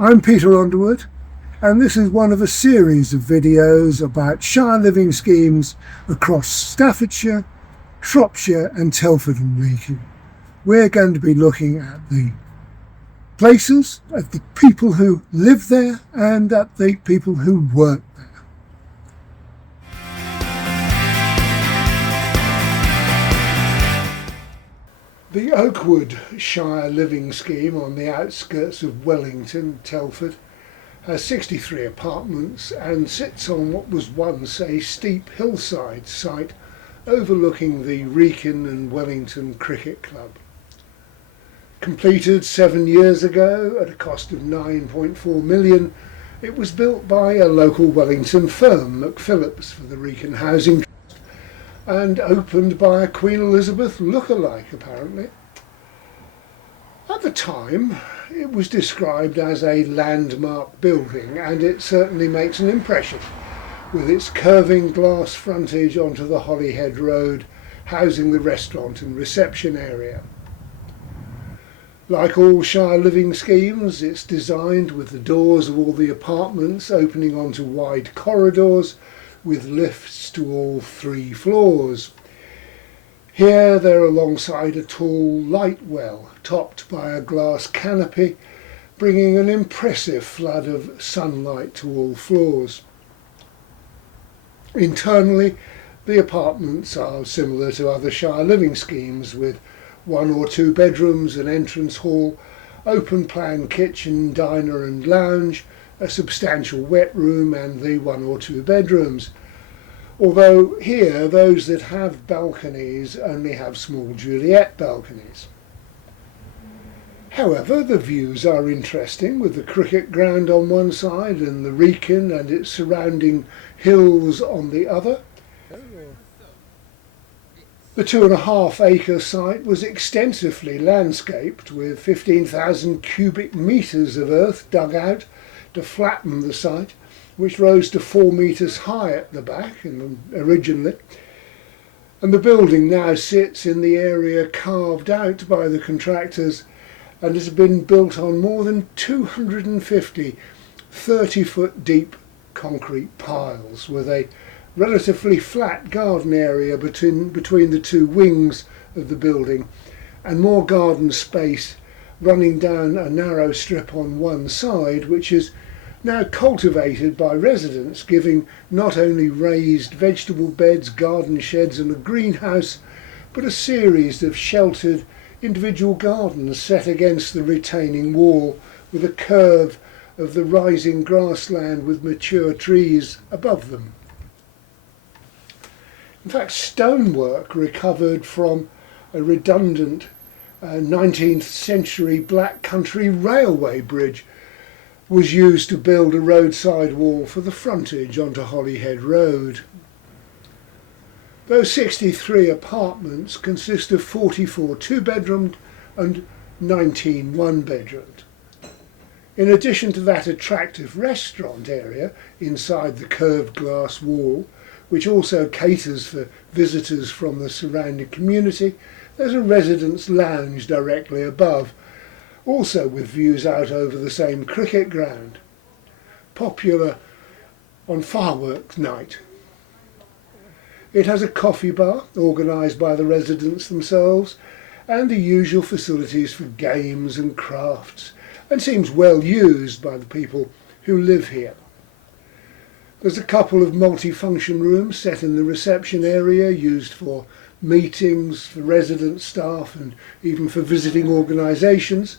I'm Peter Underwood, and this is one of a series of videos about Shire Living Schemes across Staffordshire, Shropshire and Telford and Wrekin. We're going to be looking at the places, at the people who live there and at the people who work there. The Oakwood Shire Living Scheme on the outskirts of Wellington, Telford, has 63 apartments and sits on what was once a steep hillside site overlooking the Wrekin and Wellington Cricket Club. Completed 7 years ago at a cost of £9.4 million, it was built by a local Wellington firm, McPhillips, for the Wrekin Housing and opened by a Queen Elizabeth look-alike, apparently. At the time, it was described as a landmark building, and it certainly makes an impression, with its curving glass frontage onto the Holyhead Road, housing the restaurant and reception area. Like all Shire Living Schemes, it's designed with the doors of all the apartments opening onto wide corridors, with lifts to all 3 floors. Here they're alongside a tall light well, topped by a glass canopy, bringing an impressive flood of sunlight to all floors. Internally, the apartments are similar to other Shire Living Schemes, with 1 or 2 bedrooms, an entrance hall, open plan kitchen, diner and lounge, a substantial wet room and the 1 or 2 bedrooms. Although here those that have balconies only have small Juliet balconies. However, the views are interesting, with the cricket ground on one side and the Wrekin and its surrounding hills on the other. The 2.5 acre site was extensively landscaped, with 15,000 cubic metres of earth dug out to flatten the site, which rose to 4 metres high at the back originally. And the building now sits in the area carved out by the contractors and has been built on more than 250 30-foot deep concrete piles, with a relatively flat garden area between the 2 wings of the building, and more garden space running down a narrow strip on one side, which is now cultivated by residents, giving not only raised vegetable beds, garden sheds and a greenhouse, but a series of sheltered individual gardens set against the retaining wall, with a curve of the rising grassland with mature trees above them. In fact, stonework recovered from a redundant 19th century Black Country Railway bridge was used to build a roadside wall for the frontage onto Holyhead Road. Those 63 apartments consist of 44 2-bedroomed and 19 1-bedroomed. In addition to that attractive restaurant area inside the curved glass wall, which also caters for visitors from the surrounding community, there's a residents' lounge directly above, also with views out over the same cricket ground, popular on fireworks night. It has a coffee bar organised by the residents themselves and the usual facilities for games and crafts, and seems well used by the people who live here. There's a couple of multi-function rooms set in the reception area, used for meetings, for resident staff and even for visiting organisations.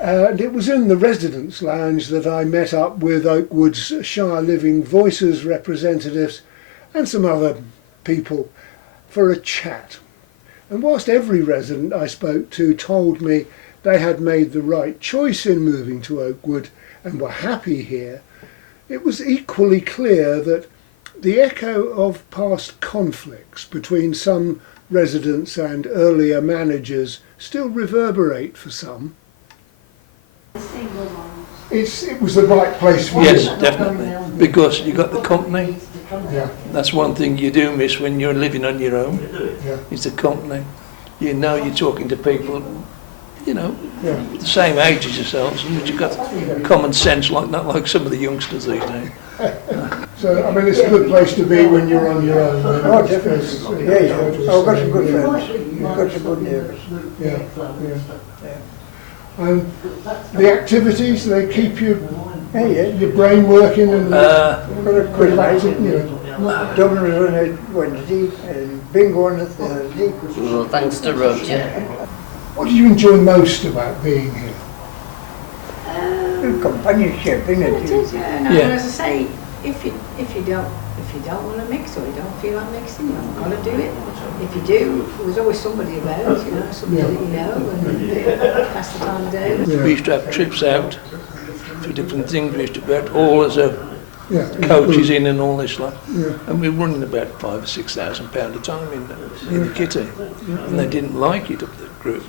And it was in the residents' lounge that I met up with Oakwood's Shire Living Voices representatives and some other people for a chat. And whilst every resident I spoke to told me they had made the right choice in moving to Oakwood and were happy here, it was equally clear that the echo of past conflicts between some residents and earlier managers still reverberate for some. It was the right place for Yes, you. definitely. Because you got the company. Yeah. That's one thing you do miss when you're living on your own. Yeah. Is the company. You know you're talking to people you know, Yeah. the same age as yourselves, and which have got common sense like that, like some of the youngsters these days. So, I mean, it's a good place to be when you're on your own. Oh, definitely. Yeah. I've got some good friends. I've got some good neighbours. Yeah. And the activities, they keep your brain working and Got a quiz night. relaxing, you know. Dubliners on a Wednesday and bingo on a Thursday. Well, thanks to Roger. What do you enjoy most about being here? Companionship, isn't It it? is, yeah. And Yeah. as I say, if you don't want to mix or you don't feel like mixing, you're not got to do it. If you do, there's always somebody about, you know, somebody that you know, and pass the time of day. Yeah. We used to have trips out for different things. We used to go out all as a Yeah. coaches in and all this like, Yeah. and we were running about £5,000 or £6,000 a time in the kitty, and they didn't like it up the group,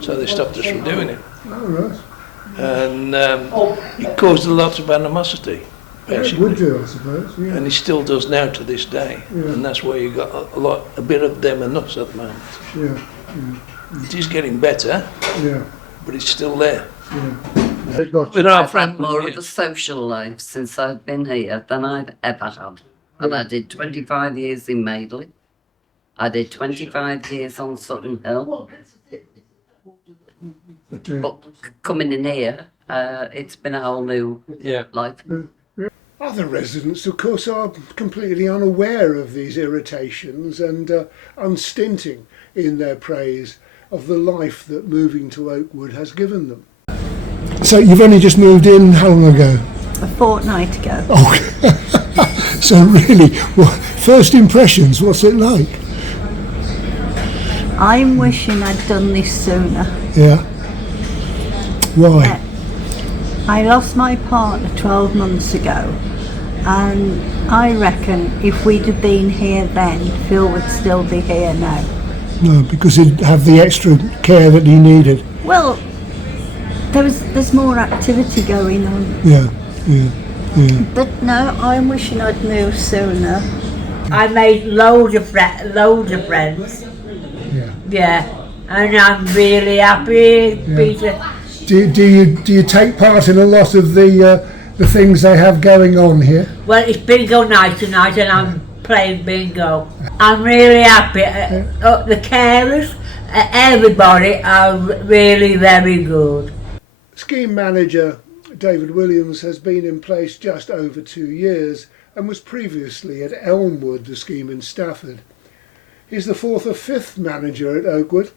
so they stopped us from doing it, Oh, right. and it caused a lot of animosity, Yeah, it basically. would do, I suppose. Yeah. And it still does now to this day, Yeah. and that's why you got a bit of them and us at the moment. Yeah. It is getting better, Yeah. but it's still there. Yeah. They got With our I've friend, had more of a social life since I've been here than I've ever had. And I did 25 years in Madeley. I did 25 years on Sutton Hill. Yeah. But coming in here, it's been a whole new life. Other residents, of course, are completely unaware of these irritations and unstinting in their praise of the life that moving to Oakwood has given them. So you've only just moved in how long ago? A fortnight ago. Oh, so really, first impressions, what's it like? I'm wishing I'd done this sooner. Yeah. Why? I lost my partner 12 months ago, and I reckon if we'd have been here then, Phil would still be here now. No, because he'd have the extra care that he needed. Well, there's more activity going on. Yeah. But no, I'm wishing I'd moved sooner. I made loads of friends. Yeah. And I'm really happy. Peter. Do you take part in a lot of the things they have going on here? Well, it's bingo night tonight, and I'm playing bingo. I'm really happy. The carers, everybody are really very good. Scheme manager David Williams has been in place just over 2 years and was previously at Elmwood, the scheme in Stafford. He's the fourth or fifth manager at Oakwood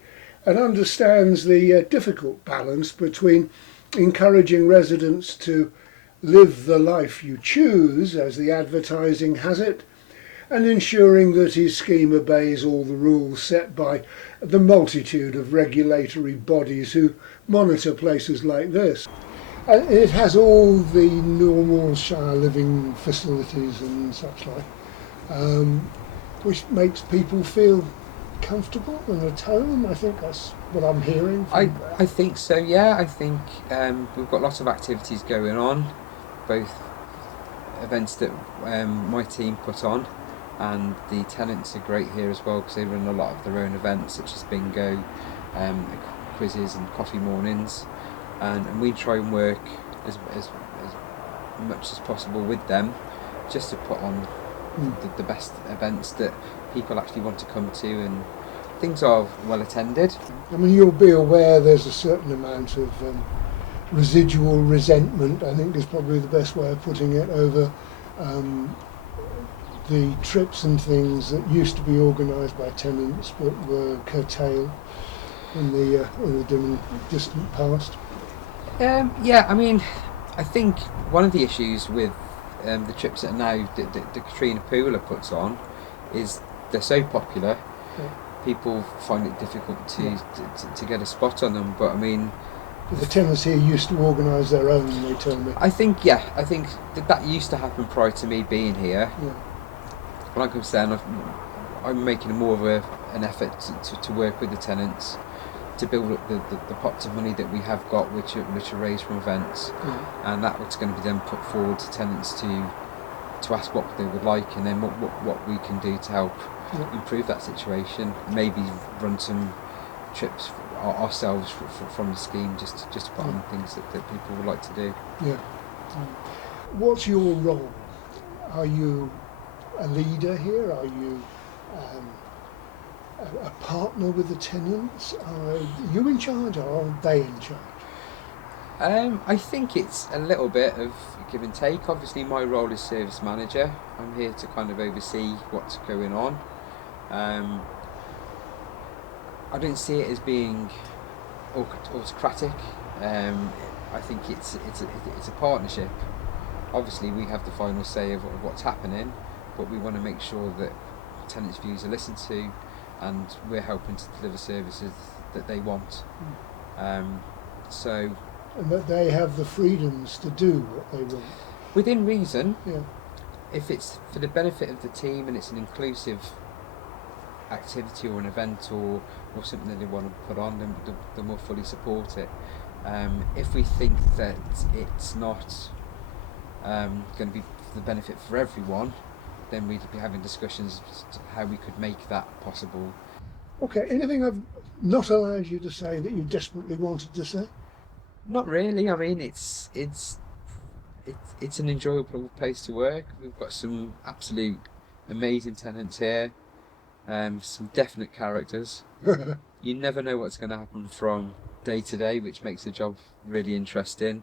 and understands the difficult balance between encouraging residents to live the life you choose, as the advertising has it, and ensuring that his scheme obeys all the rules set by the multitude of regulatory bodies who monitor places like this. It has all the normal Shire Living facilities and such like, which makes people feel comfortable and at home. I think that's what I'm hearing. I think so, yeah. I think we've got lots of activities going on, both events that my team put on, and the tenants are great here as well because they run a lot of their own events such as bingo, quizzes and coffee mornings, and we try and work as much as possible with them just to put on the best events that people actually want to come to, and things are well attended. I mean, you'll be aware there's a certain amount of residual resentment, I think is probably the best way of putting it, over the trips and things that used to be organised by tenants but were curtailed in the dim and distant past. Yeah, I mean, I think one of the issues with the trips that now the Katrina Pooler puts on is they're so popular, people find it difficult to get a spot on them. But I mean, The tenants here used to organise their own, they tell me. I think that used to happen prior to me being here. Yeah. Like I'm saying, I'm making more of an effort to work with the tenants to build up the pots of money that we have got, which are raised from events, and that's going to be then put forward to tenants to ask what they would like, and then what we can do to help improve that situation. Maybe run some trips ourselves from the scheme, just to put on things that people would like to do. Yeah. What's your role? Are you a leader here? Are you a partner with the tenants? Are you in charge or are they in charge? I think it's a little bit of give and take. Obviously, my role is service manager. I'm here to kind of oversee what's going on. I don't see it as being autocratic. I think it's a partnership. Obviously, we have the final say of what's happening, but we want to make sure that tenants' views are listened to, and we're helping to deliver services that they want. So. And that they have the freedoms to do what they want. Within reason. Yeah. If it's for the benefit of the team and it's an inclusive activity or an event or something that they want to put on, then we'll fully support it. If we think that it's not going to be for the benefit for everyone, then we'd be having discussions as to how we could make that possible. Okay, anything I've not allowed you to say that you desperately wanted to say? Not really. I mean, it's an enjoyable place to work. We've got some absolute amazing tenants here, some definite characters. You never know what's going to happen from day to day, which makes the job really interesting.